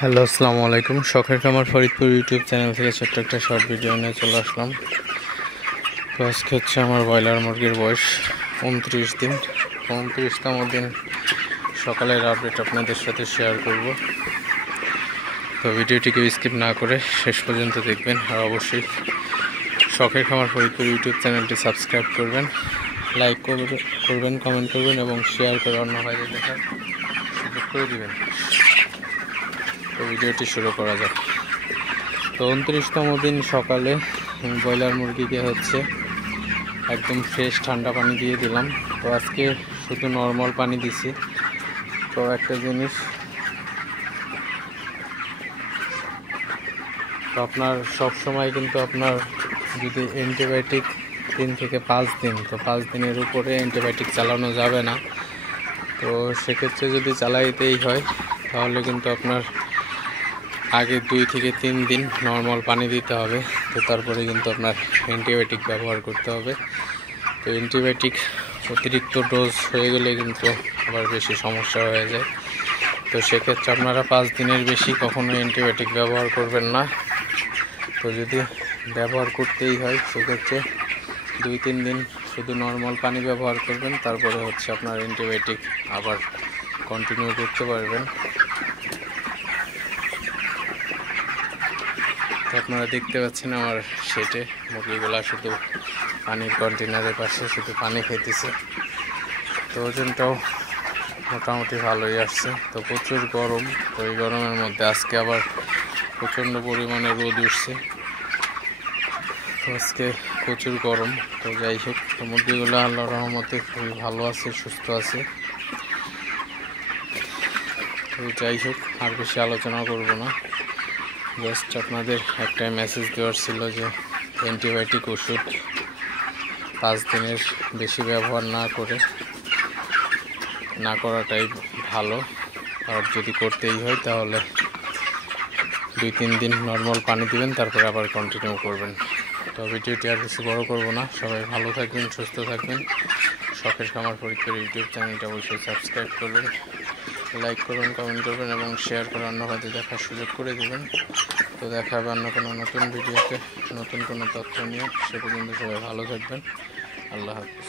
Hello, আসসালামু আলাইকুম। শখের খামার ফরিদপুর ইউটিউব চ্যানেল থেকে ছোট্ট একটা শর্ট ভিডিও নিয়ে চলে আসলাম। তো আজকে হচ্ছে আমার ব্রয়লার মুরগির বয়স 29 দিন। 29তম দিন সকালের আপডেট আপনাদের সাথে শেয়ার করব। তো ভিডিওটিকে স্কিপ না করে শেষ পর্যন্ত দেখবেন, আর অবশ্যই শখের খামার ফরিদপুর ইউটিউব চ্যানেলটি সাবস্ক্রাইব করবেন, লাইক করবেন, কমেন্ট করবেন এবং শেয়ার করে অন্য ভাইদের দেখার সুযোগ করে দিবেন। তো ভিডিওটি শুরু করা যাক। তো 29তম দিন সকালে ব্রয়লার মুরগিকে হচ্ছে একদম ফ্রেশ ঠান্ডা পানি দিয়ে দিলাম। তো আজকে শুধু নর্মাল পানি দিছি। তো একটা জিনিস, তো আপনার সব সময় কিন্তু আপনার যদি অ্যান্টিবায়োটিক 3 থেকে 5 দিন, তো 5 দিনের উপরে অ্যান্টিবায়োটিক চালানো যাবে না। তো সেক্ষেত্রে যদি চালাইতেই হয় তাহলে কিন্তু আপনার আগে 2 থেকে 3 দিন নর্মাল পানি দিতে হবে। তো তারপরে কিন্তু আপনার অ্যান্টিবায়োটিক ব্যবহার করতে হবে। তো অ্যান্টিবায়োটিক অতিরিক্ত ডোজ হয়ে গেলে কিন্তু আবার বেশি সমস্যা হয়ে যায়। তো সেক্ষেত্রে আপনারা 5 দিনের বেশি কখনো অ্যান্টিবায়োটিক ব্যবহার করবেন না। তো যদি ব্যবহার করতেই হয় সেক্ষেত্রে 2-3 দিন শুধু নর্মাল পানি ব্যবহার করবেন, তারপরে হচ্ছে আপনার অ্যান্টিবায়োটিক আবার কন্টিনিউ করতে পারবেন। তো আপনারা দেখতে পাচ্ছেন আমার সেটে মুরগিগুলা শুধু পানির কন্টেনারের পাশে শুধু পানি খেতেছে। তো ওজনটাও মোটামুটি ভালোই আসছে। তো প্রচুর গরম, তো এই গরমের মধ্যে আজকে আবার প্রচণ্ড পরিমাণে রোদ উঠছে। তো আজকে প্রচুর গরম। তো যাই হোক, মুরগিগুলো আল্লাহর রহমতে খুবই ভালো আছে, সুস্থ আছে। তো যাই হোক, আর বেশি আলোচনা করব না, জাস্ট আপনাদের একটাই মেসেজ দেওয়ার ছিল যে অ্যান্টিবায়োটিক ওষুধ 5 দিনের বেশি ব্যবহার না করাটাই ভালো। আর যদি করতেই হয় তাহলে 2-3 দিন নর্মাল পানি দিবেন, তারপরে আবার কন্টিনিউ করবেন। তো ভিডিওটি আর বেশি বড় করব না। সবাই ভালো থাকবেন, সুস্থ থাকবেন। শখের খামার ফরিদপুর ইউটিউব চ্যানেলটা অবশ্যই সাবস্ক্রাইব করবেন, লাইক করবেন, কমেন্ট করবেন এবং শেয়ার করে অন্য ভাইদের দেখার সুযোগ করে দেবেন। তো দেখা হবে অন্য কোনো নতুন ভিডিওতে নতুন কোনো তথ্য নিয়ে। সে পর্যন্ত সবাই ভালো থাকবেন। আল্লাহ হাফিজ।